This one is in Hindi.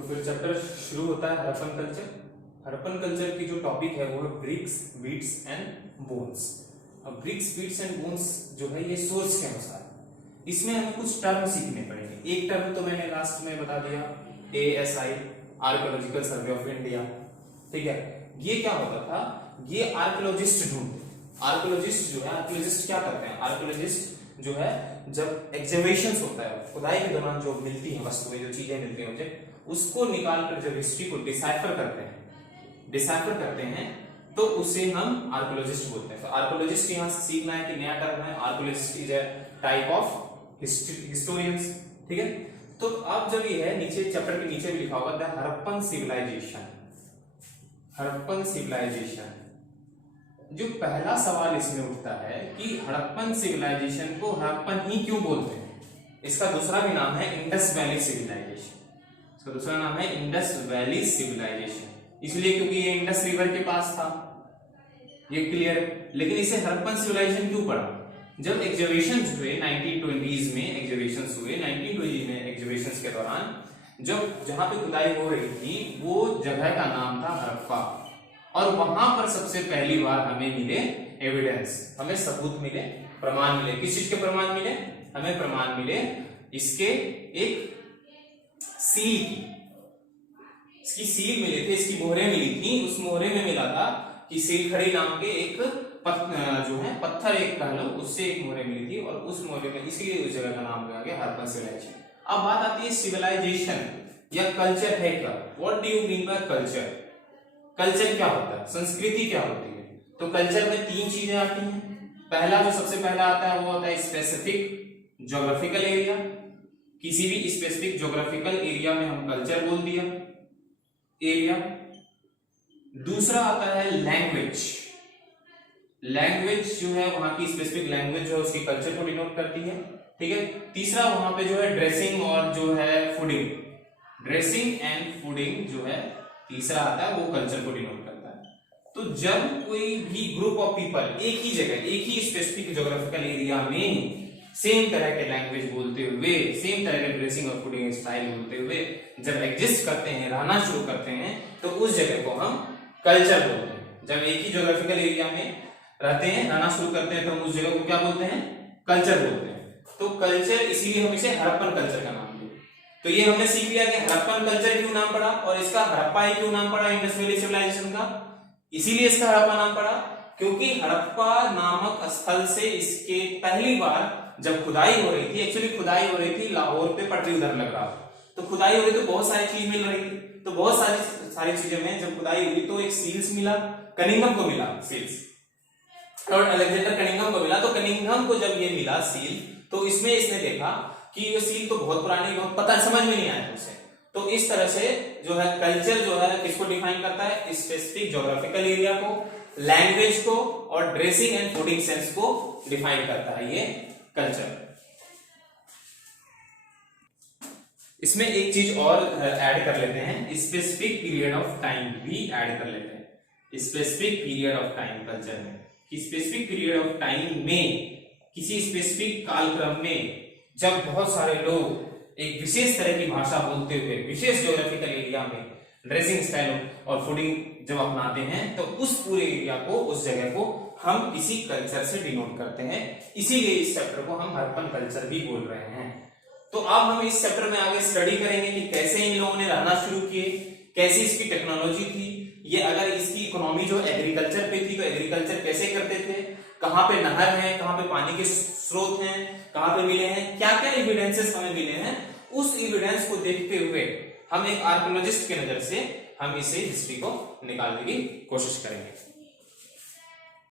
तो फिर चैप्टर शुरू होता है हड़प्पन कल्चर। हड़प्पन कल्चर की जो टॉपिक है वो है ब्रिक्स, बीट्स एंड बोन्स। अब ब्रिक्स, बीट्स एंड बोन्स जो है ये सोर्स के अनुसार, इसमें हमें कुछ टर्म सीखने पड़ेंगे। एक टर्म तो मैंने लास्ट में बता दिया, ASI, archaeological survey of India. ठीक है, ये क्या होता था, ये आर्कियोलॉजिस्ट ढूंढते। आर्कियोलॉजिस्ट जो है, आर्कियोलॉजिस्ट क्या करते हैं, आर्कियोलॉजिस्ट जो है जब एग्जीबिशंस होता है, खुदाई के दौरान जो मिलती है वस्तुएं, जो चीजें मिलती हैं मुझे, उसको निकालकर जब हिस्ट्री को डिसाइफर करते हैं तो उसे हम आर्कियोलॉजिस्ट बोलते हैं। तो आर्कियोलॉजिस्ट यहां से सीखना है कि नया टर्म है, archaeologist is a type of historians. ठीक है, तो अब जब ये है नीचे चैप्टर के नीचे भी लिखा होगा the Harappan civilization. Harappan civilization, जो पहला सवाल इसमें उठता है कि हड़प्पन सिविलाइजेशन को हड़प्पन ही क्यों बोलते हैं। इसका दूसरा भी नाम है इंडस वैली सिविलाइजेशन। इसका दूसरा नाम है इंडस वैली सिविलाइजेशन, इसलिए क्योंकि ये इंडस रिवर के पास था, ये क्लियर है। लेकिन इसे हड़प्पन सिविलाइजेशन क्यों पड़ा, जब एग्जीबिशंस हुए 1920s में, एग्जीबिशंस हुए 1920 में, एग्जीबिशंस के दौरान जब जहां पे खुदाई हो रही थी वो जगह का नाम था हड़प्पा, और वहां पर सबसे पहली बार हमें मिले एविडेंस, हमें सबूत मिले, प्रमाण मिले। किस चीज के प्रमाण मिले, हमें प्रमाण मिले इसके एक सील की, इसकी सील मिले थे, इसकी मोहरें मिली थी। उस मोहरे में मिला था कि सीलखड़ी नाम के एक जो है पत्थर, एक कह लो, उससे एक मोहरे मिली थी, और उस मोहरे में इसीलिए उस जगह का नाम रखा गया हड़प्पन सिविलाइजेशन। अब बात आती है सिविलाइजेशन या कल्चर है क्या, what do you mean by culture. Culture क्या होता है, संस्कृति क्या होती है। तो कल्चर में तीन चीजें आती हैं। पहला जो सबसे पहला आता है वो होता है स्पेसिफिक ज्योग्राफिकल एरिया। किसी भी स्पेसिफिक ज्योग्राफिकल एरिया में हम कल्चर बोल दिया, एरिया। दूसरा आता है लैंग्वेज। लैंग्वेज जो है वहां की स्पेसिफिक लैंग्वेज जो है उसकी कल्चर को डिनोट करती है। ठीक है, तीसरा वहां पे जो है ड्रेसिंग और जो है फूडिंग, ड्रेसिंग एंड फूडिंग जो है तीसरा आता है, वो कल्चर को डिनोट करता है। तो जब कोई भी ग्रुप ऑफ पीपल एक ही जगह, एक ही स्पेसिफिक ज्योग्राफिकल एरिया में सेम तरह के लैंग्वेज बोलते हुए, सेम तरह के ड्रेसिंग और फूडिंग स्टाइल बोलते हुए जब एग्जिस्ट करते हैं, रहना शुरू करते हैं, तो उस जगह को हम कल्चर बोलते हैं। जब एक ही ज्योग्राफिकल एरिया में रहते हैं, रहना शुरू करते हैं, तो हम उस जगह को क्या बोलते हैं, कल्चर बोलते हैं। तो कल्चर, इसीलिए हम इसे हड़प्पन कल्चर का नाम दिए। तो ये हमने सीख लिया कि हड़प्पन कल्चर क्यों नाम पड़ा, और इसका हड़प्पा ही क्यों नाम पड़ा इंडस वैली सिविलाइजेशन का। इसीलिए इसका हड़प्पा नाम पड़ा क्योंकि हड़प्पा नामक स्थल से इसके पहली बार जब खुदाई हो रही थी, एक्चुअली खुदाई हो रही थी लाहौर पे, पटरी उधर लग रहा था, तो खुदाई हो रही तो बहुत सारी चीज मिल रही थी। तो बहुत सारी चीजों में जब खुदाई हुई तो एक सील्स मिला, कनिंघम को मिला सील्स, और अलेक्जेंडर कनिंघम को मिला। तो कनिंघम को जब ये मिला सील, तो इसमें इसने देखा कि ये सील तो बहुत पुरानी, बहुत पता समझ में नहीं आया उसे। तो इस तरह से जो है कल्चर जो है किसको डिफाइन करता है, स्पेसिफिक ज्योग्राफिकल एरिया को, लैंग्वेज को, और ड्रेसिंग एंड फूडिंग सेंस को डिफाइन करता है ये कल्चर। इसमें एक चीज और ऐड कर लेते हैं, स्पेसिफिक पीरियड ऑफ टाइम भी ऐड कर लेते हैं। Specific period of time culture में, कि स्पेसिफिक पीरियड ऑफ टाइम में, किसी स्पेसिफिक कालक्रम में जब बहुत सारे लोग एक विशेष तरह की भाषा बोलते हुए विशेष ज्योग्राफिकल एरिया में ड्रेसिंग स्टाइल और फूडिंग जब अपनाते हैं, तो उस पूरे एरिया को, उस जगह को हम किसी कल्चर से डिनोट करते हैं। इसीलिए इस चैप्टर को हम हड़प्पन कल्चर भी बोल रहे हैं। तो अब हम इस चैप्टर में आगे स्टडी करेंगे कि कैसे इन लोगों ने रहना शुरू किए, कैसी इसकी टेक्नोलॉजी थी, ये अगर इसकी इकोनॉमी जो एग्रीकल्चर पे थी तो एग्रीकल्चर कैसे करते थे, कहां पे नहर है, कहां पे पानी के स्रोत हैं, कहां पे मिले हैं, क्या क्या एविडेंसेस हमें मिले हैं। उस एविडेंस को देखते हुए हम एक आर्कियोलॉजिस्ट के नजर से हम इसे हिस्ट्री को निकालने की कोशिश करेंगे।